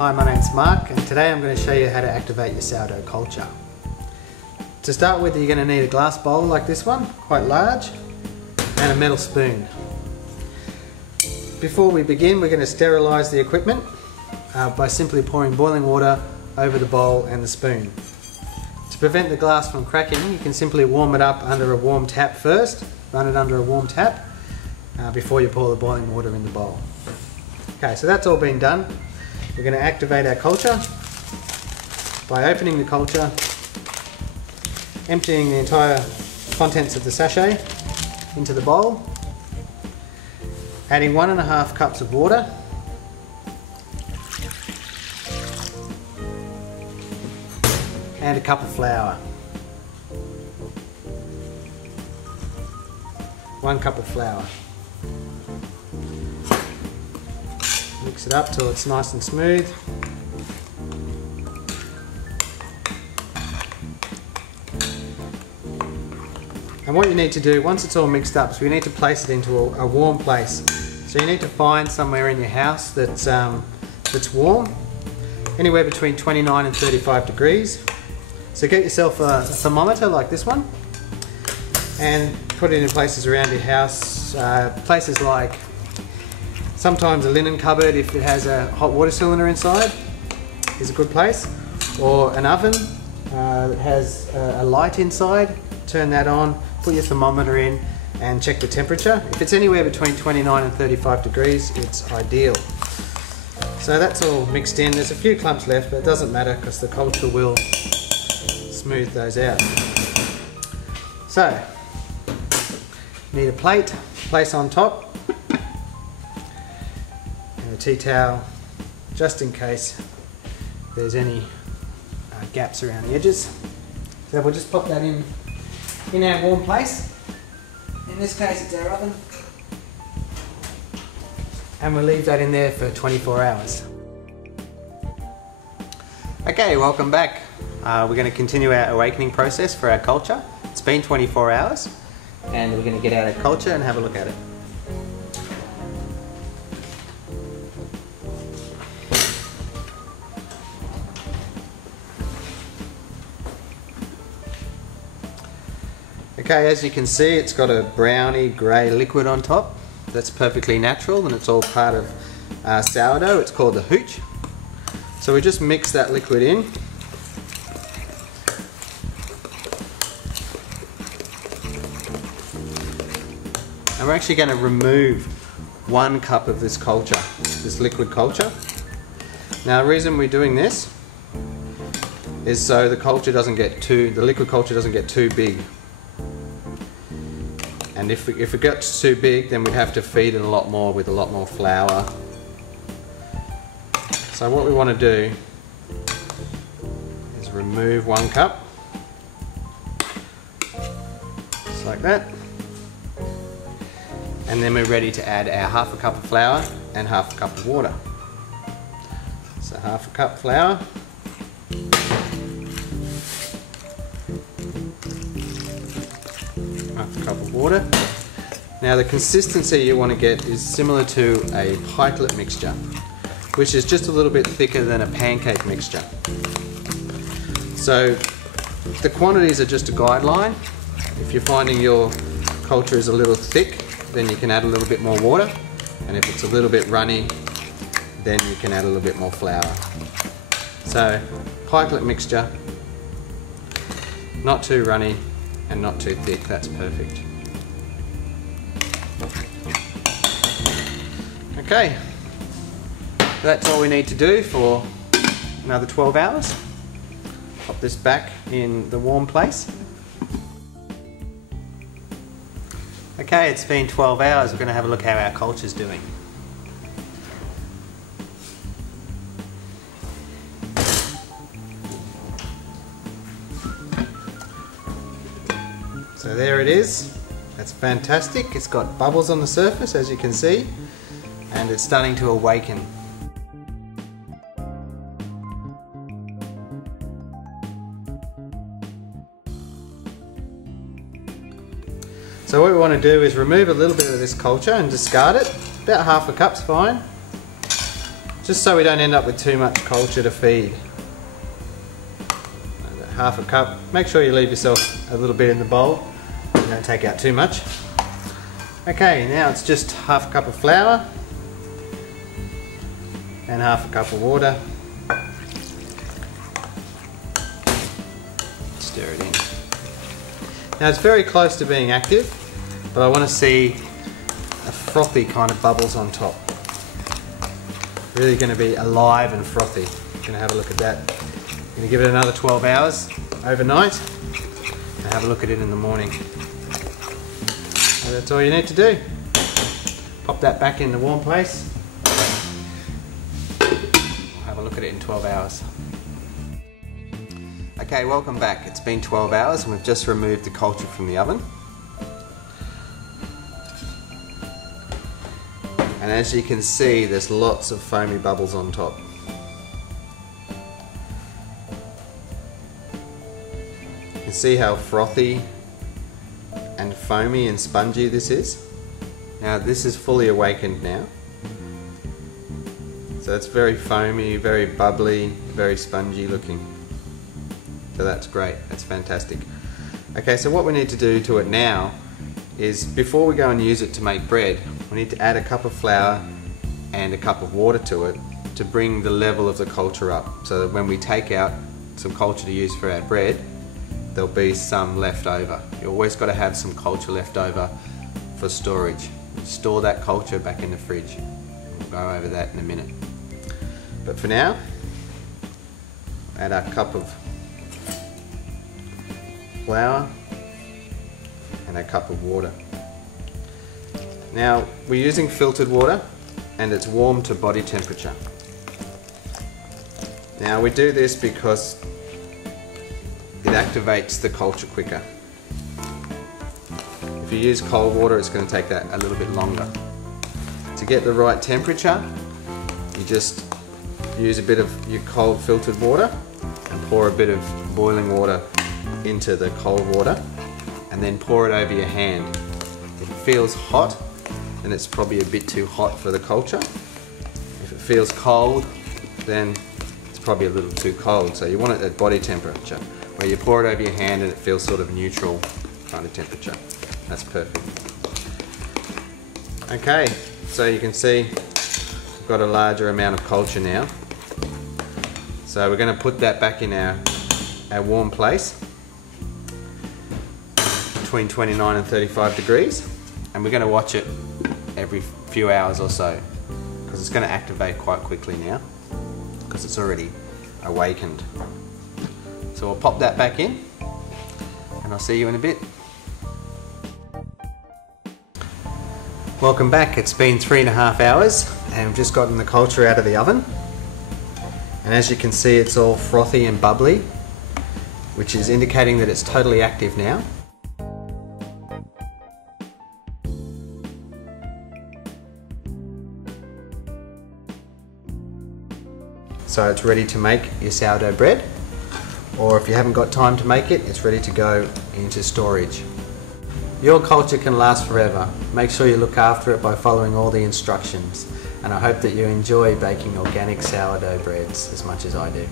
Hi, my name's Mark, and today I'm going to show you how to activate your sourdough culture. To start with, you're going to need a glass bowl like this one, quite large, and a metal spoon. Before we begin, we're going to sterilise the equipment by simply pouring boiling water over the bowl and the spoon. To prevent the glass from cracking, you can simply warm it up under a warm tap first, run it under a warm tap before you pour the boiling water in the bowl. Okay, so that's all been done. We're going to activate our culture by opening the culture, emptying the entire contents of the sachet into the bowl, adding 1.5 cups of water, and a cup of flour. 1 cup of flour. Mix it up till it's nice and smooth. And what you need to do once it's all mixed up is we need to place it into a warm place. So you need to find somewhere in your house that's warm, anywhere between 29 and 35 degrees. So get yourself a thermometer like this one and put it in places around your house, places like sometimes a linen cupboard if it has a hot water cylinder inside is a good place, or an oven that has a light inside. Turn that on, put your thermometer in and check the temperature. If it's anywhere between 29 and 35 degrees, it's ideal. So that's all mixed in. There's a few clumps left, but it doesn't matter because the culture will smooth those out. So, need a plate, place on top, and a tea towel, just in case there's any gaps around the edges. So we'll just pop that in our warm place. In this case it's our oven. And we'll leave that in there for 24 hours. Okay, welcome back. We're going to continue our awakening process for our culture. It's been 24 hours and we're going to get out our culture and have a look at it. Okay, as you can see, it's got a browny grey liquid on top. That's perfectly natural and it's all part of sourdough. It's called the hooch. So we just mix that liquid in. And we're actually going to remove 1 cup of this culture, this liquid culture. Now the reason we're doing this is so the liquid culture doesn't get too big. And if it gets too big, then we'd have to feed it a lot more with a lot more flour. So what we want to do is remove 1 cup, just like that. And then we're ready to add our 1/2 cup of flour and 1/2 cup of water. So 1/2 cup flour. Half a cup of water. Now the consistency you want to get is similar to a pikelet mixture, which is just a little bit thicker than a pancake mixture. So the quantities are just a guideline. If you're finding your culture is a little thick, then you can add a little bit more water, and if it's a little bit runny, then you can add a little bit more flour. So pikelet mixture, not too runny and not too thick, that's perfect. Okay, that's all we need to do for another 12 hours. Pop this back in the warm place. Okay, it's been 12 hours. We're going to have a look how our culture's doing. So there it is. That's fantastic. It's got bubbles on the surface, as you can see, and it's starting to awaken. So what we want to do is remove a little bit of this culture and discard it. About 1/2 cup's fine. just so we don't end up with too much culture to feed. Half a cup. Make sure you leave yourself a little bit in the bowl. Don't take out too much. Okay, now it's just half a cup of flour and half a cup of water. Stir it in. Now it's very close to being active, but I want to see a frothy kind of bubbles on top. Really going to be alive and frothy. Going to have a look at that. Going to give it another 12 hours overnight and have a look at it in the morning. So that's all you need to do. Pop that back in the warm place. Have a look at it in 12 hours. Okay, welcome back. It's been 12 hours and we've just removed the culture from the oven. And as you can see, there's lots of foamy bubbles on top. You can see how frothy and foamy and spongy this is. Now this is fully awakened now. So it's very foamy, very bubbly, very spongy looking. So that's great, that's fantastic. Okay, so what we need to do to it now is, before we go and use it to make bread, we need to add a cup of flour and a cup of water to it to bring the level of the culture up, so that when we take out some culture to use for our bread, there'll be some left over. You always got to have some culture left over for storage. Store that culture back in the fridge. We'll go over that in a minute. But for now, add a cup of flour and a cup of water. Now we're using filtered water and it's warm to body temperature. Now we do this because it activates the culture quicker. If you use cold water, it's going to take that a little bit longer. To get the right temperature, you just use a bit of your cold filtered water and pour a bit of boiling water into the cold water and then pour it over your hand. If it feels hot, then it's probably a bit too hot for the culture. If it feels cold, then it's probably a little too cold. So you want it at body temperature, where you pour it over your hand and it feels sort of neutral kind of temperature. That's perfect. Okay, so you can see we've got a larger amount of culture now. So we're going to put that back in our warm place between 29 and 35 degrees, and we're going to watch it every few hours or so, because it's going to activate quite quickly now because it's already awakened. So we'll pop that back in and I'll see you in a bit. Welcome back. It's been 3.5 hours and we've just gotten the culture out of the oven, and as you can see, it's all frothy and bubbly, which is indicating that it's totally active now. So it's ready to make your sourdough bread, or if you haven't got time to make it, it's ready to go into storage. Your culture can last forever. Make sure you look after it by following all the instructions, and I hope that you enjoy baking organic sourdough breads as much as I do.